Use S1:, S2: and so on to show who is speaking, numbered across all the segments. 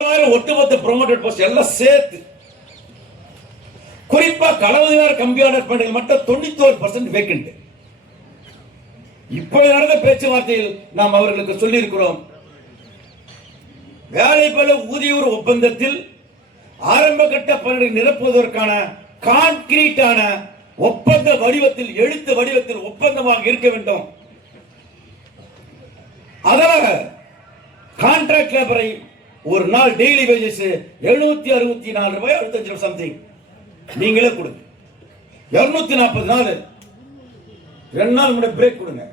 S1: ஒட்டுமொத்த promoted post எல்லாம் சேர்த்து குறிப்பா கடவுதிகார கம்பியாளர் பணிகள் மட்டும் தொண்ணூத்தோரு பர்சன்ட் வேக்கண்ட் இப்பொழுது நடந்த பேச்சுவார்த்தையில் நாம் அவர்களுக்கு சொல்லியிருக்கிறோம் வேலை பல ஊதியூர் ஒப்பந்தத்தில் ஆரம்ப கட்ட பணிகளை நிரப்புவதற்கான கான்கிரீட்டான ஒப்பந்த வடிவத்தில் எழுத்து வடிவத்தில் ஒப்பந்தமாக இருக்க வேண்டும். அதனால கான்ட்ராக்ட் லேபரை ஒரு நாள் டெய்லி வேஜஸ் எழுநூத்தி அறுபத்தி நாலு ரூபாய் அறுபத்தஞ்சு ரூபாய் சம்திங் நீங்களே கொடுங்க. இருநூத்தி நாற்பது நாள். ரெண்டு நாள் முன்னாடி பிரேக் கொடுங்க.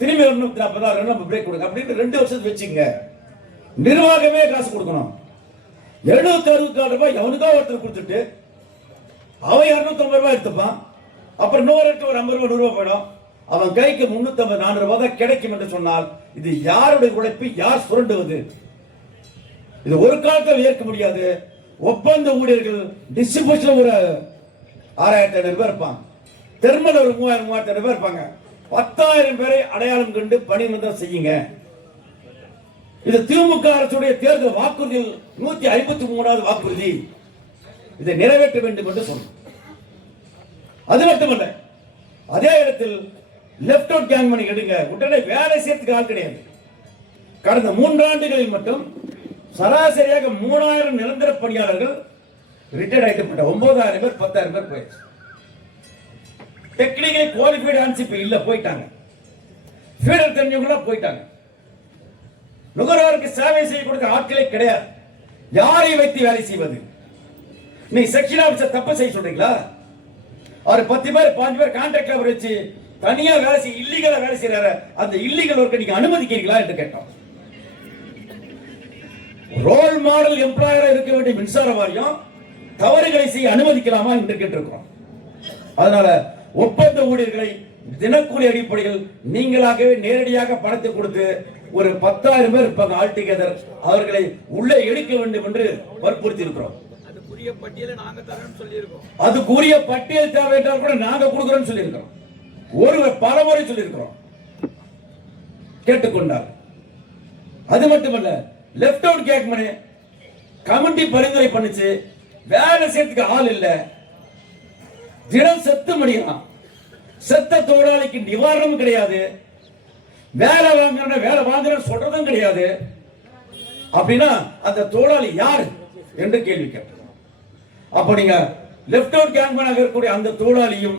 S1: திரும்பி இருநூத்தி நாற்பது நாள் ரெண்டு நாள் பிரேக் கொடுங்க. அப்படின்னு ரெண்டு வருஷத்துக்கு வச்சுங்க நிர்வாகமே காசு கொடுக்கணும். எழுநூத்தி அறுபத்தி நாலு ரூபாய் எவனுக்கோ ஒருத்தர் கொடுத்துட்டு அவன் இரநூத்தி ஐம்பது ரூபாய் எடுத்துப்பான். அப்புறம் இன்னொரு இடத்துல ஒரு ஐம்பது ரூபாய் நூறு ரூபாய் போயிடும். அவன் கைக்கு முன்னூத்தி ஐம்பது நானூறு ரூபாய் தான் கிடைக்கும் என்று சொன்னால் இது யாருடைய உழைப்பு? யார் சுரண்டுவது? இது ஒரு காலத்தில் ஏற்க முடியாது. ஒப்பந்த ஊழியர்கள் டிஸ்ட்ரிபியூஷன் ஒரு ஆறாயிரத்தி ஐநூறு பேர் இருப்பாங்க. தெர்மல் ஒரு மூவாயிரம் மூவாயிரத்தி ஐநூறு பேர் இருப்பாங்க. பத்தாயிரம் பேரை அடையாளம் கண்டு பணிநிறுத்தம் செய்யுங்க. இது திமுக அரசுடைய தேர்தல் வாக்குறுதியில் நூத்தி ஐம்பத்தி மூணாவது வாக்குறுதி. இதை நிறைவேற்ற வேண்டும் என்று சொன்னோம். அது மட்டுமல்ல அதே இடத்தில் லெப்ட் அவுட் கேங் மணி எடுங்க உடனே வேலை செய்யறதுக்கு ஆள் கிடையாது. கடந்த மூன்றாண்டுகளில் மட்டும் சராசரியாக மூணாயிரம் நிரந்தர பணியாளர்கள் ரிட்டையர்ட் ஆயிட்டு ஒன்பதாயிரம் பேர் பத்தாயிரம் பேர் போயிடுச்சு. டெக்னிக்கலி குவாலிஃபைடு ஆன்சி இப்போ இல்லை போயிட்டாங்க. ஃபீடர் தெரிஞ்சவங்களாம் போயிட்டாங்க. நுகர்வோருக்கு சேவை செய்ய கொடுக்க ஆட்களே கிடையாது. யாரை வைத்து வேலை செய்வது? நீ செக்ஷன் ஆஃபீஸர் தப்பு செய்ய சொல்றீங்களா? அவர் பத்து பேர் பாஞ்சு பேர் கான்ட்ராக்ட் அவர் வச்சு தனியாக வேலை செய்ய இல்லீகலாக வேலை செய்யறாரு அந்த இல்லீகல் ஒர்க்கை நீங்க அனுமதிக்கிறீங்களா என்று கேட்டோம். ரோல் மாடல் எம்ப்ளாயரா இருக்க வேண்டிய மின்சார வாரியம் தவறுகளை செய்ய அனுமதிக்கலாமா என்று கேட்டிருக்கிறோம். அதனால ஒப்பந்த ஊழியர்களை தினக்கூலி அடிப்படையில் நீங்களாகவே நேரடியாக பணத்தை கொடுத்து ஒரு பத்தாயிரம் பேர் இருப்பாங்க ஆல் டுகெதர் அவர்களை உள்ளே எடுக்க வேண்டும் என்று வற்புறுத்தி இருக்கிறோம்
S2: அதுக்குரிய பட்டியலை
S1: தேவை என்றால் கூட நாங்க கொடுக்கிறோம்னு சொல்லியிருக்கிறோம். ஒருவர் பலமுறை சொல்லியிருக்கிறோம். கேட்டுக்கொண்டார். அது மட்டுமல்ல லெஃப்ட் அவுட் கேட்கமனு கமிட்டி பரிந்துரை பண்ணுச்சு. வேலை செய்யறதுக்கு ஆள் இல்ல. தினம் செத்து முடியலாம் செத்த தொழிலாளிக்கு நிவாரணம் கிடையாது. வேலை வாங்குற வேலை வாங்குற சொல்றதும் கிடையாது. அப்படின்னா அந்த தொழிலாளி யாரு என்று கேள்வி கேட்டோம். அப்ப நீங்க லெப்ட் அவுட் கேங்மேனாக இருக்கக்கூடிய அந்த தொழிலாளியும்